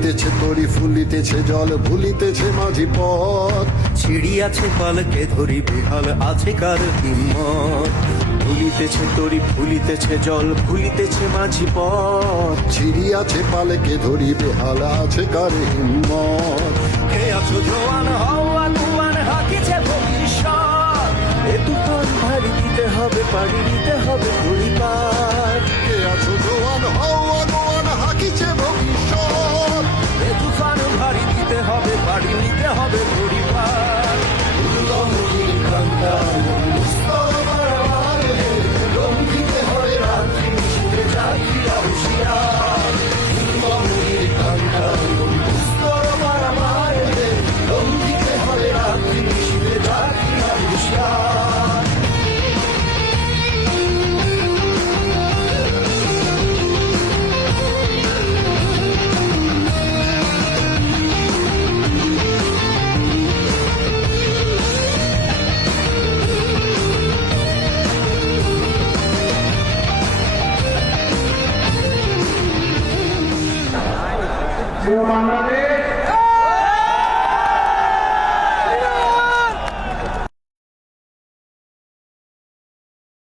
ফুলিতেছে তরি ফুলিতেছে জল ভুলিতেছে মাঝি পথ। ছিড়িয়াছে পালকে ধরি বেহাল আছে কার হিম্মত। ভুলিতেছে তরি ফুলিতেছে জল ভুলিতেছে মাঝি পথ। ছিড়িয়াছে পালকে ধরি বেহাল আছে কার হিম্মত। কে আছো জোয়ান হও আগুয়ান হাকিছে ভবিষ্যৎ। এ তুফান ভারী দিতে হবে পাড়ি দিতে হবে পরিবার। কে আছো জোয়ান হও আগুয়ান হাকিছে ভবিষ্যৎ। এ তুফান ভারী দিতে হবে পাড়ি নিতে হবে পরিবার। বাংলাদেশ